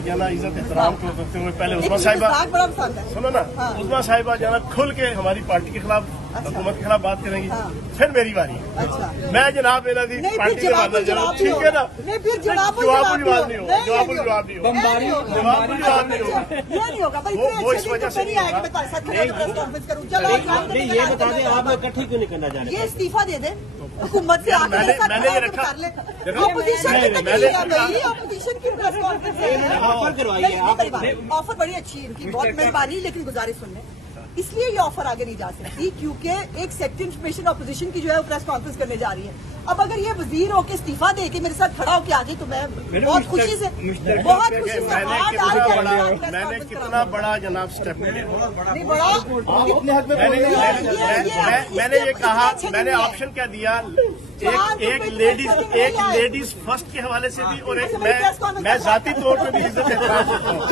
جو نا عزت احترام کو کرتے ہوئے پہلے عظمیٰ صاحبہ سنو نا عظمیٰ صاحبہ جو نا کھل کے ہماری پارٹی کے خلاف حکومت کے خلاف بات کریں گی پھر میری باری میں جناب میرا دی پارٹی کے بعد جناب ٹھیک ہے نا جواب نہیں ہو جواب نہیں ہوگا وہ اس وجہ سے نہیں ہوگا یہ بتا دیں آپ اکٹھی کیوں نہیں کرنا چاہ رہے یہ استعفیٰ دے دیں حکومت سے میں نے یہ رکھا آفر بڑی اچھی ہے ان کی بہت مہربانی لیکن گزارش سن لیں اس لیے یہ آفر آگے نہیں جا سکتی کیونکہ ایک سیکٹری انفارمیشن اپوزیشن کی جو ہے وہ پریس کانفرنس کرنے جا رہی ہے اب اگر یہ وزیر ہو کے استعفیٰ دے کے میرے ساتھ کھڑا ہو کے آ گئی تو میں بہت خوشی سے میں نے کتنا بڑا جناب اسٹیپ لیا میں نے یہ کہا میں نے آپشن کیا دیا ایک لیڈیز فرسٹ کے حوالے سے بھی اور ایک میں ذاتی طور پہ بھی عزت احترام کرتا ہوں